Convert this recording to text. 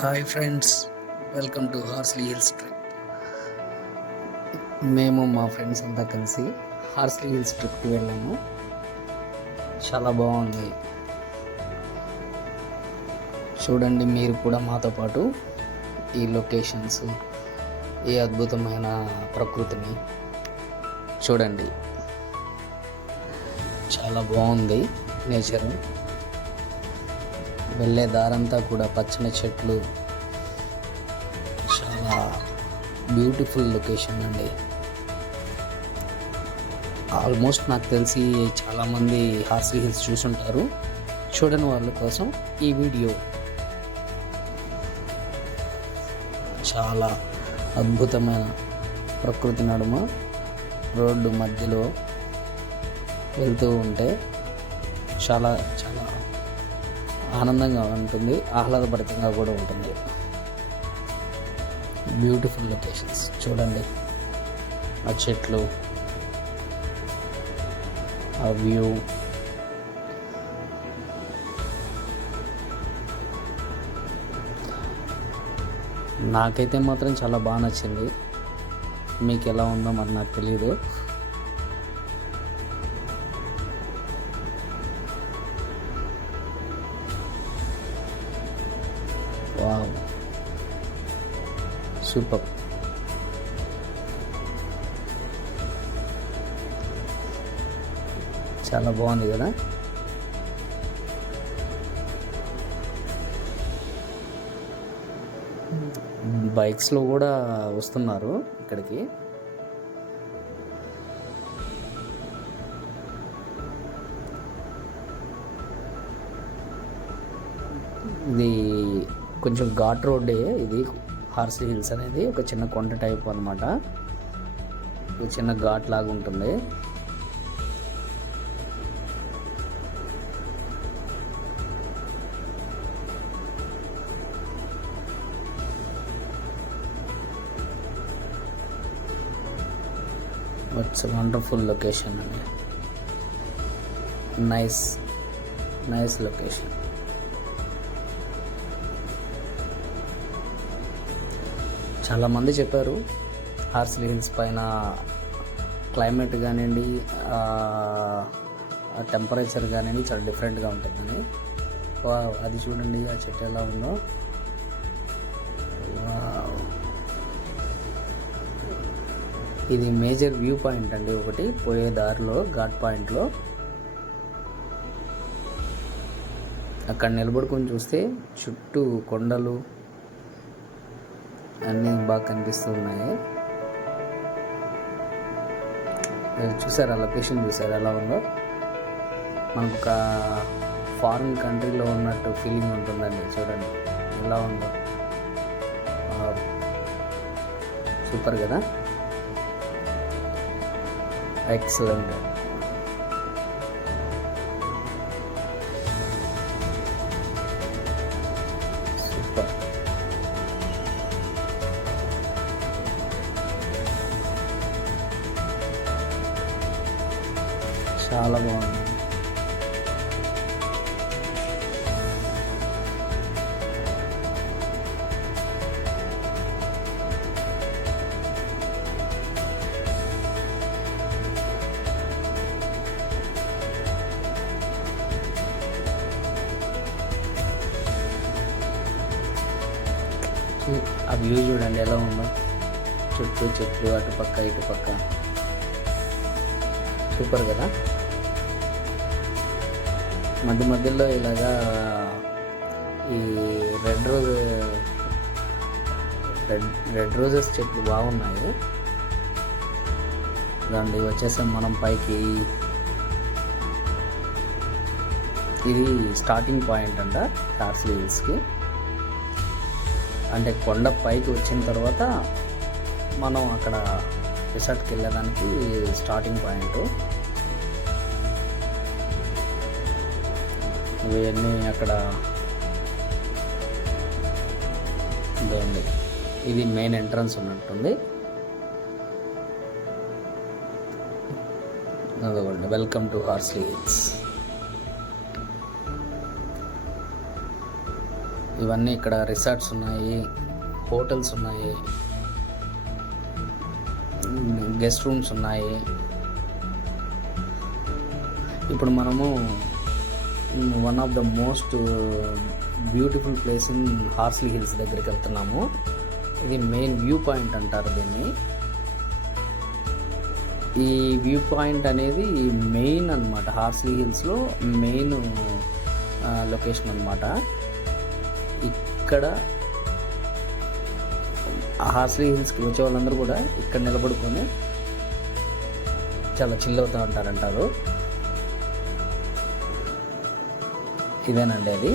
Hi friends, welcome to Horsley hills trip. మేము మా friends అంతా కలిసి హార్స్లీ హిల్స్ ట్రిప్కి వెళ్ళాము. చాలా బాగుంది. చూడండి మీరు కూడా మాతో పాటు ఈ లొకేషన్స్, ఈ అద్భుతమైన ప్రకృతిని చూడండి. చాలా బాగుంది నేచరు. వెళ్ళే దారంతా కూడా పచ్చని చెట్లు, చాలా బ్యూటిఫుల్ లొకేషన్ అండి. ఆల్మోస్ట్ నాకు తెలిసి చాలామంది హార్స్లీ హిల్స్ చూసుంటారు. చూడని వాళ్ళ కోసం ఈ వీడియో. చాలా అద్భుతమైన ప్రకృతి నడుమ రోడ్డు మధ్యలో వెళ్తూ ఉంటే చాలా చాలా ఆనందంగా ఉంటుంది, ఆహ్లాదభరితంగా కూడా ఉంటుంది. బ్యూటిఫుల్ లొకేషన్స్ చూడండి. ఆ చెట్లు, ఆ వ్యూ, నాకైతే మాత్రం చాలా బాగా నచ్చింది. మీకు ఎలా ఉందో మరి నాకు తెలియదు. Wow, super. చాలా బాగుంది కదా. బైక్స్లో కూడా వస్తున్నారు ఇక్కడికి. ఇది కొంచెం ఘాట్ రోడ్డే. ఇది హార్స్లీ హిల్స్ అనేది ఒక చిన్న కొండ టైప్ అనమాట. ఒక చిన్న ఘాట్ లాగా ఉంటుంది. ఇట్స్ వండర్ఫుల్ లొకేషన్ అండి. Nice location. చాలామంది చెప్పారు హార్స్లీ హిల్స్ పైన క్లైమేట్ కానివ్వండి, టెంపరేచర్ కానివ్వండి చాలా డిఫరెంట్గా ఉంటుందని. అది చూడండి, ఆ చెట్టు ఎలా ఉందో. ఇది మేజర్ వ్యూ పాయింట్ అండి. ఒకటి పోయే దారిలో ఘాట్ పాయింట్లో అక్కడ నిలబడుకొని చూస్తే చుట్టూ కొండలు అన్నీ బాగా కనిపిస్తూ ఉన్నాయి. చూసారా లొకేషన్? చూసారా ఎలా ఉందో? మనకు ఒక ఫారిన్ కంట్రీలో ఉన్నట్టు ఫీలింగ్ ఉంటుందండి. చూడండి ఎలా ఉందో. సూపర్ కదా. ఎక్సలెంట్. సూపర్. చాలా బాగుంది. ఆ వ్యూ చూడండి ఎలా ఉందో. చుట్టూ చెట్లు, అటుపక్క ఇటుపక్క. సూపర్ కదా. మధ్యలో ఇలాగా ఈ రెడ్ రోజెస్ చెట్లు బాగున్నాయి. దాన్ని వచ్చేసాం మనం పైకి. ఇది స్టార్టింగ్ పాయింట్ అంట హార్స్లీ హిల్స్కి. అంటే కొండ పైకి వచ్చిన తర్వాత మనం అక్కడ రిసార్ట్కి వెళ్ళడానికి స్టార్టింగ్ పాయింట్. ఇవన్నీ అక్కడ ఉంది. ఇది మెయిన్ ఎంట్రన్స్ ఉన్నట్టుంది. అదొకటి. Welcome to Horsley hills. ఇవన్నీ ఇక్కడ రిసార్ట్స్ ఉన్నాయి, హోటల్స్ ఉన్నాయి, గెస్ట్ రూమ్స్ ఉన్నాయి. ఇప్పుడు మనము one of the most beautiful place in Horsley hills దగ్గరికి వెళ్తున్నాము. ఇది మెయిన్ వ్యూ పాయింట్ అంటారు దీన్ని. ఈ వ్యూ పాయింట్ అనేది మెయిన్ అన్నమాట, హార్స్లీ హిల్స్లో మెయిన్ లొకేషన్ అన్నమాట. ఇక్కడ హార్స్లీ హిల్స్కి వచ్చే వాళ్ళందరూ కూడా ఇక్కడ నిలబడుకొని చాలా చిల్ అవుతూ ఉంటారంటారు. ఇదేనండి అది.